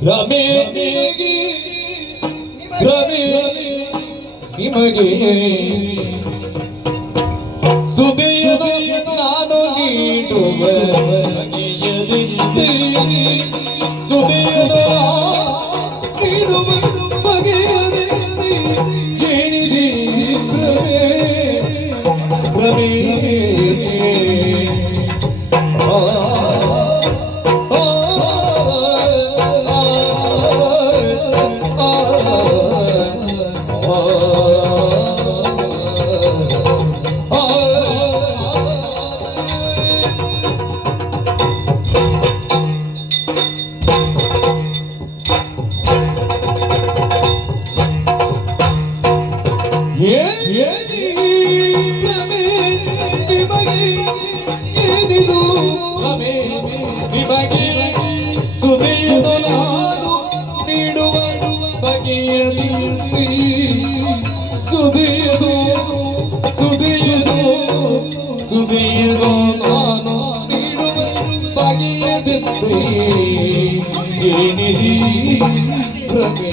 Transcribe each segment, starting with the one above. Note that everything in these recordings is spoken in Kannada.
ರಮೇ ರಮೇ ನಿಮಗೆ ಸುದೆಯನು ನಾನು ನೀಡುವ ಬಗೆಯದಿದ್ದೆ ಸುದೆಯನು ನೀಡುವ ಬಗೆಯದಿದ್ದೆ ಏನಿದೆ ಭ್ರಮೆ ಭ್ರಮೆ ಸುದೆಯನು ನಾನು ನೀಡುವ ಬಗೆಯದಿದ್ದೆ ಸುದೆಯನು ಸುದೆಯನು ಸುದೆಯನು ನಾನು ನೀಡುವ ಬಗೆಯದಿದ್ದೆ ಏನಿದೆ ಭ್ರಮೆ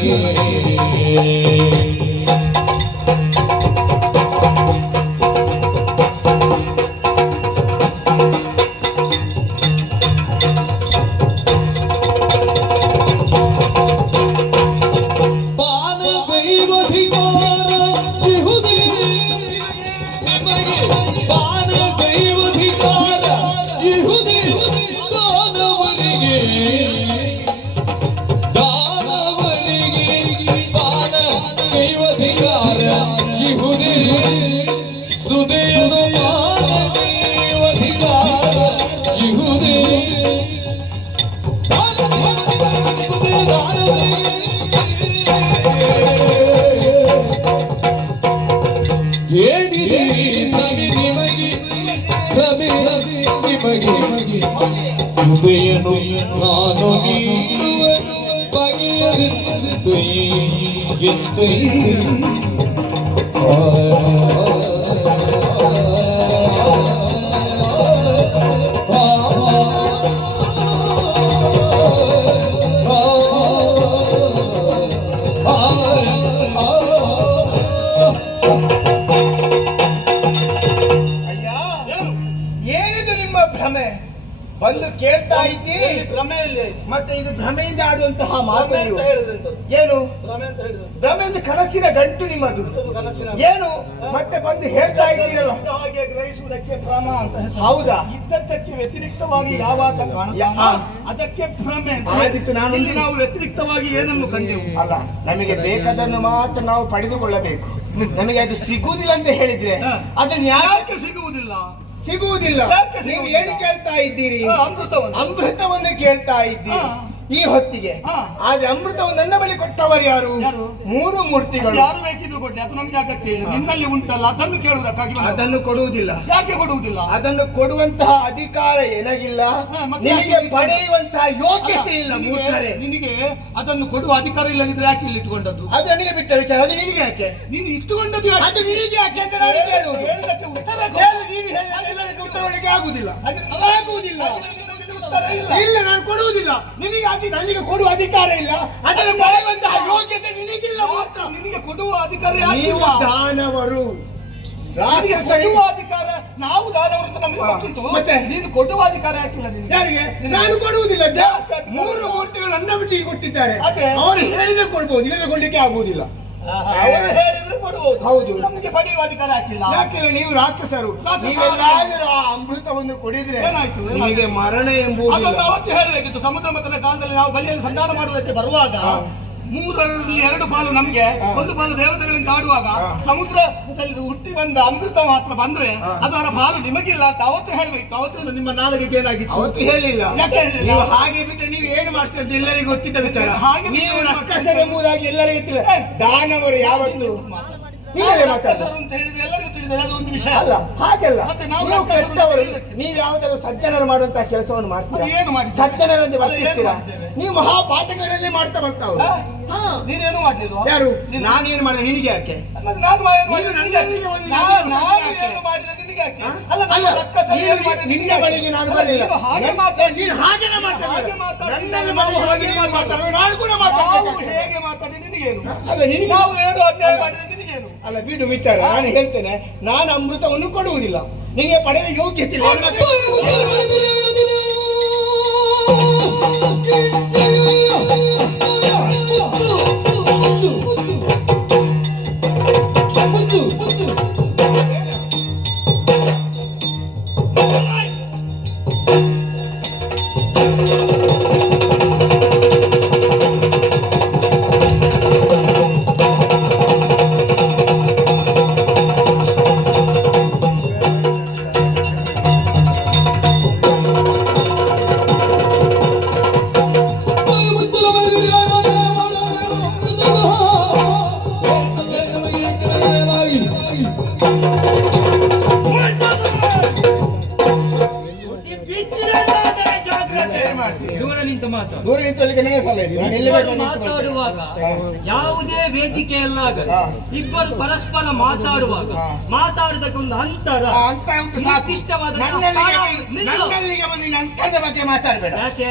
ಸುದೆಯನು ಮಾನವೀಯಧಿಕಾರ ಇಹುದೇ ಏನಿದೆ ರವಿ ನಿಮಗೆ ರವಿ ರವಿ ನಿಮಗೆ ಸುದೆಯನು ನಾನು ನೀಡುವ ಬಗೆಯದಿದ್ದೆ ಎಂದೇ ಬಂದು ಕೇಳ್ತಾ ಇದ್ದೀರಿ ಭ್ರಮೆಯಲ್ಲಿ ಮತ್ತೆ ಇದು ಭ್ರಮೆಯಿಂದ ಆಡುವಂತಹ ಮಾತು ಏನು ಭ್ರಮೆ ಎಂದು ಕನಸಿನ ಗಂಟು ನಿಮ್ಮದು ಏನು ಮತ್ತೆ ಬಂದು ಹೇಳ್ತಾ ಇದ್ದೀರಲ್ಲ ಹಾಗೆ ಗ್ರಹಿಸುವುದಕ್ಕೆ ಭ್ರಮ ಅಂತ ಹೌದಾ ಇದ್ದದ್ದಕ್ಕೆ ವ್ಯತಿರಿಕ್ತವಾಗಿ ಯಾವಾಗ ಕಾಣುತ್ತಾ ಅದಕ್ಕೆ ಭ್ರಮೆ ಆದಿತ್ತು ನಾವು ವ್ಯತಿರಿಕ್ತವಾಗಿ ಏನನ್ನು ಕಂಡೆವು ಅಲ್ಲ ನಮಗೆ ಬೇಕಾದನ್ನು ಮಾತ್ರ ನಾವು ಪಡೆದುಕೊಳ್ಳಬೇಕು ನಮಗೆ ಅದು ಸಿಗುವುದಿಲ್ಲ ಅಂತ ಹೇಳಿದ್ರೆ ಅದು ಯಾಕೆ ಸಿಗುವುದಿಲ್ಲ ನೀವು ಏನು ಕೇಳ್ತಾ ಇದ್ದೀರಿ ಅಮೃತವನ್ನು ಕೇಳ್ತಾ ಇದ್ದೀರಿ ಈ ಹೊತ್ತಿಗೆ ಆದ್ರೆ ಅಮೃತವನ್ನು ನನ್ನ ಬಳಿ ಕೊಟ್ಟವರು ಯಾರು ಮೂರು ಮೂರ್ತಿಗಳು ಯಾರು ಬೇಕಿದ್ರು ಕೊಡ್ಲಿ ಅದು ನಮ್ಗೆ ಅಗತ್ಯ ಇಲ್ಲ ನಿನ್ನಲ್ಲಿ ಉಂಟಲ್ಲ ಅದನ್ನು ಕೇಳುವುದಕ್ಕಾಗಿ ಅದನ್ನು ಕೊಡುವುದಿಲ್ಲ ಯಾಕೆ ಕೊಡುವುದಿಲ್ಲ ಅದನ್ನು ಕೊಡುವಂತಹ ಅಧಿಕಾರ ಏನಾಗಿಲ್ಲ ನಿನಗೆ ಪಡೆಯುವಂತಹ ಯೋಗ್ಯತೆ ಇಲ್ಲ ನಿನಗೆ ಅದನ್ನು ಕೊಡುವ ಅಧಿಕಾರ ಇಲ್ಲದಿದ್ರೆ ಯಾಕೆ ಇಲ್ಲಿ ಇಟ್ಟುಕೊಂಡದ್ದು ಅದು ನನಗೆ ಬಿಟ್ಟ ವಿಚಾರ ಅದು ನಿನಗೆ ಯಾಕೆ ನೀನು ಇಟ್ಟುಕೊಂಡದ್ದು ಅದು ನಿನಗೆ ಯಾಕೆ ಅಂತ ನಾನು ಕೇಳುವುದು ಉತ್ತರ ಆಗುವುದಿಲ್ಲ ಇಲ್ಲ ನಾನು ಕೊಡುವುದಿಲ್ಲ ನಿನಗೆ ನನಗೆ ಕೊಡುವ ಅಧಿಕಾರ ಇಲ್ಲ ಅದನ್ನು ಪಡೆಯುವಂತಹ ಯೋಗ್ಯತೆ ನಿನಗಿಲ್ಲ ನಿನಗೆ ಕೊಡುವ ಅಧಿಕಾರ ನೀವು ದಾನವರು ಕೊಡುವ ಅಧಿಕಾರ ನಾವು ದಾನವರು ನಮಗೆ ಗೊತ್ತುಂಟು ಮತ್ತೆ ನೀನು ಕೊಡುವ ಅಧಿಕಾರ ಯಾಕಿಲ್ಲ ಯಾರಿಗೆ ನಾನು ಕೊಡುವುದಿಲ್ಲ ಮೂರು ಮೂರ್ತಿಗಳು ನನ್ನ ಬಿಟ್ಟಿಗೆ ಕೊಟ್ಟಿದ್ದಾರೆ ಅವರು ಹೇಳಿದ್ರೆ ಕೊಡ್ಬೋದು ಇಲ್ಲದೆ ಕೊಡ್ಲಿಕ್ಕೆ ಆಗುವುದಿಲ್ಲ ಅವರು ಹೇಳಿದ್ರೆ ಕೊಡುವುದು ಹೌದು ನಮಗೆ ಪಡೆಯುವ ಅಧಿಕಾರ ಹಾಕಿಲ್ಲ ಯಾಕೆ ನೀವು ರಾಕ್ಷಸರು ನೀವೆಲ್ಲಾದರೂ ಆ ಅಮೃತವನ್ನು ಕುಡಿದ್ರೆ ನಿಮಗೆ ಮರಣ ಎಂಬುದು ಅವತ್ತು ಹೇಳಬೇಕಿತ್ತು ಸಮುದ್ರ ಮತದ ಕಾಲದಲ್ಲಿ ನಾವು ಬಲಿಯಲ್ಲಿ ಸಂಧಾನ ಮಾಡುವುದಕ್ಕೆ ಬರುವಾಗ ಮೂರರಲ್ಲಿ 2 ಪಾಲು ನಮ್ಗೆ 1 ಪಾಲು ದೇವತೆಗಳಿಂದ ಆಡುವಾಗ ಸಮುದ್ರದಲ್ಲಿ ಹುಟ್ಟಿ ಬಂದ ಅಮೃತ ಮಾತ್ರ ಬಂದ್ರೆ ಅದರ ಪಾಲು ನಿಮಗಿಲ್ಲ ಅಂತ ಅವತ್ತು ಹೇಳ್ಬೇಕು ಅವತ್ತು ನಿಮ್ಮ ನಾಲಿಗೆಗೆ ಏನಾಗಿತ್ತು ಅವತ್ತು ಹೇಳಿಲ್ಲ ಯಾಕೆ ಹೇಳಿಲ್ಲ ನೀವು ಹಾಗೆ ಬಿಟ್ಟರೆ ನೀವು ಏನು ಮಾಡ್ತೀರಿ ಅಂತ ಎಲ್ಲರಿಗೂ ಗೊತ್ತಿದ್ದ ವಿಚಾರ ಹಾಗೆ ನೀವು ರಾಕ್ಷಸರೆಂಬುದಾಗಿ ಎಲ್ಲರಿಗೂ ಗೊತ್ತಿಲ್ಲ ದಾನವರು ಯಾವತ್ತು ಅಂತ ಹೇಳಿದ್ರೆ ಎಲ್ಲರಿಗೂ ತಿಳಿದಿದೆ ಅದು ಒಂದು ವಿಷಯ ಅಲ್ಲ ಹಾಗೆಲ್ಲ ನೀವು ಕೆಟ್ಟವರು ನೀವು ಯಾವ್ದಾದ್ರು ಸಜ್ಜನರು ಮಾಡುವಂತಹ ಕೆಲಸವನ್ನು ಮಾಡ್ತೀರಾ ಏನು ಮಾಡಿ ಸಜ್ಜನರಂತೆ ವರ್ತಿಸ್ತೀರಾ ನೀವು ಮಹಾಪಾಠಗಳಲ್ಲಿ ಮಾಡ್ತಾ ಬರ್ತಾವ್ರು ನೀನೇನು ಮಾಡ್ಲಿಲ್ವಾ ಯಾರು ನಾನೇನು ಮಾಡಿದೆ ನಿನಗೆ ಯಾಕೆ ನಾನು ಮಾಡಿದ್ರೆ ನಿನಗೆ ಯಾಕೆ? ಹಾ? ಅಲ್ಲ, ಅಲ್ಲ, ನನ್ನ ರಕ್ತ ಸರಿಯಾಗಿ ನೀನು- ಮಾಡಿದ್ರೆ ನಿನ್ನ ನಿನಗೆ ಬಳಿಗೆ ನಾನು ಅಲ್ಲ, ಬರಲಿಲ್ಲ. ನೀನು ಹಾಗೆ ನೀನು ಮಾತಾಡಿ ಹಾಗೆಲ್ಲ ಮಾತಾಡ್ಬೇಡ. ಹಾಗೆ ಮಾತಾಡಿ. ನನ್ನಲ್ಲಿ ನಾವು ಹಾಗೆ ನೀನು ಮಾತಾಡುವ, ನಾನು ಕೂಡ ನಾವು ಮಾತಾಡ್ಬೇಕು. ಹೇಗೆ ಮಾತಾಡಿ ನಿನಗೇನು? ಅಲ್ಲ ನಿನಗೆ ನಾವು ಏನು ಅನ್ಯಾಯ ಮಾಡಿದ್ರೆ ನಿನಗೇನು? ಅಲ್ಲ ಬಿಡು ವಿಚಾರ, ನಾನು ಹೇಳ್ತೇನೆ, ನಾನು ಅಮೃತವನ್ನು ಕೊಡುವುದಿಲ್ಲ, ನಿನಗೆ ಪಡೆದ ಯೋಗ್ಯತೆ ಇಲ್ಲ. ಏನು ಮತ್ತೆ? ಏನ್ ಮಾಡ್ತೀನಿ? ದೂರ ನಿಂತು ಮಾತಾಡು. ದೂರ ನಿಂತಲ್ಲಿಗೆ ನನಗೆ ಸಲ ಇದೆ, ನಾನು ಎಲ್ಲಿ ಬೇಕಾದ್ರೂ ನಿಂತು ಬರ್ತೇನೆ. ಮಾತಾಡುವಾಗ ಯಾವುದೇ ವೇದಿಕೆಯಲ್ಲಾಗಲಿ ಹಾ. ಇಬ್ಬರು ಪರಸ್ಪರ ಮಾತಾಡುವಾಗ ಹಾ. ಮಾತಾಡುವುದಕ್ಕೆ ಒಂದು ಅಂತರ, ಅಂತ ಉಂಟು ಸಾಕು. ನಿರ್ದಿಷ್ಟವಾದ ನನ್ನಲ್ಲಿಗೆ ನಿಲ್ಲು. ನನ್ನಲ್ಲಿಗೆ ಬಂದು ನನ್ನ ಬಗ್ಗೆ ಮಾತಾಡಬೇಡ. ಯಾಕೆ?